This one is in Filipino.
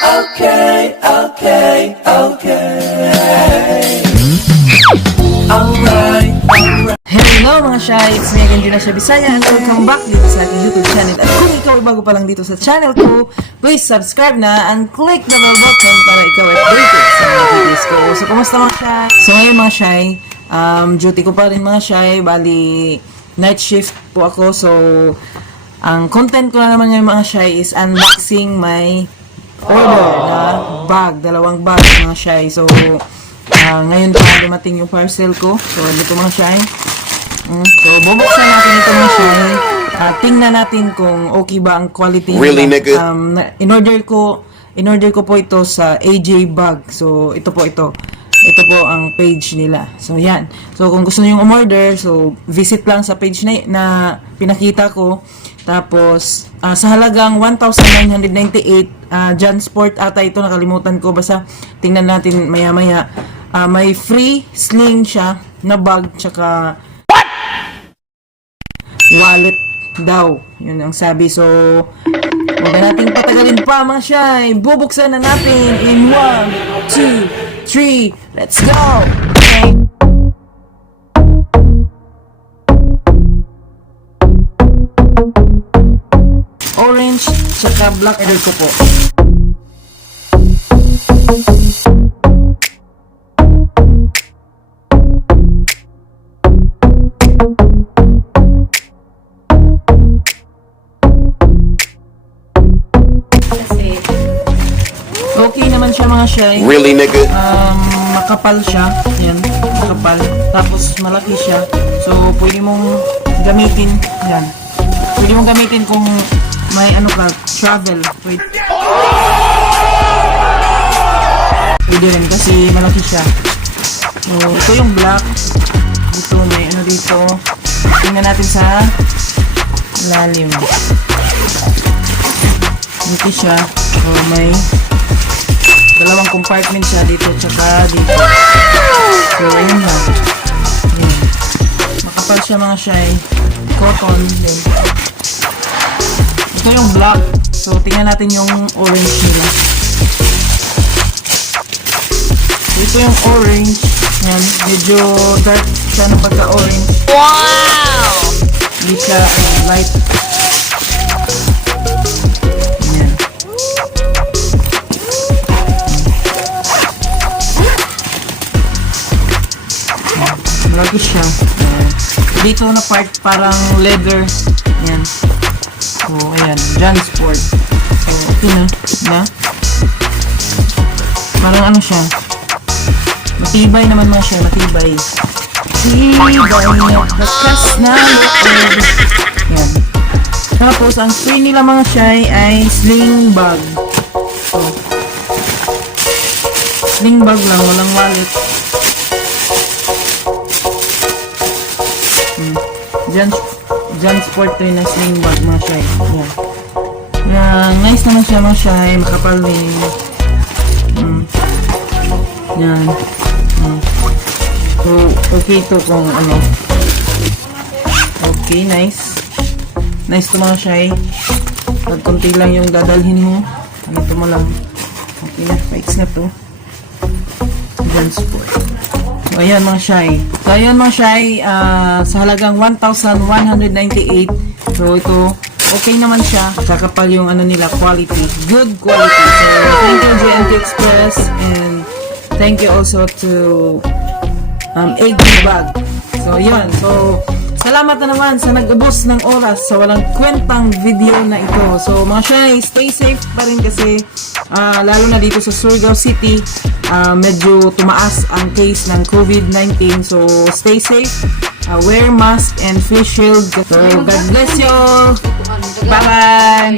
Okay, okay, okay. Alright. Hello mga Shy! It's me again, Gina Shy Bisaya, and welcome back dito sa aking YouTube channel. At kung ikaw ay bago pa lang dito sa channel ko, please subscribe na and click the bell button para ikaw ay updated sa mga videos ko. So, kumusta mga Shy? So, ngayon mga Shy, duty ko pa rin mga Shy. Bali, night shift po ako. So, ang content ko na naman ngayon mga Shy is unboxing my order na bag. Dalawang bag mga Shy. So, ngayon pa dumating yung parcel ko. So, dito mga Shy. So, bubuksan natin ito mga Shy. Tingnan natin kung okay ba ang quality. Really, nigga? In-order ko po ito sa AJ Bag. So, ito po. Ito po ang page nila. So, yan. So, kung gusto niyo umorder, so, visit lang sa page na pinakita ko. Tapos, sa halagang 1,998, Jansport ata ito, nakalimutan ko. Basta, tingnan natin maya-maya. May free sling siya na bag, tsaka wallet daw. Yun ang sabi. So, huwag na nating patagalin pa mga Shy. Bubuksan na natin in 1, 2, 3. Let's go! Okay. Orange, tsaka black order ko po. Okay naman siya mga Shy. Really, nigga? Makapal siya. Yan, makapal. Tapos malaki siya. So, pwede mong gamitin. Yan. Pwede mong gamitin kung may ano ka, travel. Pwede rin kasi malaki siya. So, ito yung black. Dito may ano dito. Tingnan natin sa lalim. Dito siya. So, may dalawang compartment siya dito tsaka dito. So, ayun na. Ayan. Makapal siya mga Shy. Cotton din. Ito yung black. So, tingnan natin yung orange nila. So, ito yung orange. Ayan. Medyo dark siya na pagka-orange. Wow! Hindi siya light. Malaki siya. Dito na part parang leather. Ayan. So, ayan. Jansport. So, okay na. Parang ano siya. Matibay naman mga siya. Matibay. Matibay na bakas na loob. Ayan. Tapos, ang free nila mga siya ay sling bag. So, sling bag lang. Walang wallet. Jansport rin na sling bag mga Shy. Yan. Nice naman siya mga Shy. Makapal din. Yan. So, okay ito kung ano. Okay, nice. Nice ito mga Shy. Pag konti lang yung dadalhin mo. Ano ito mo lang. Okay na. Pikes na to. Jansport. So, ayan mga Shy. So, ayan mga Shy, sa halagang 1,198. So, ito, okay naman siya. Kakapal yung ano nila, quality. Good quality. So, thank you JNT Express and thank you also to AG Bag. So, yun. So, salamat na naman sa nag-ubos ng oras sa walang kwentang video na ito. So, mga Shy, stay safe pa rin kasi lalo na dito sa Surigao City, medyo tumaas ang case ng COVID-19. So, stay safe, wear mask and face shield. So, God bless you. Bye-bye.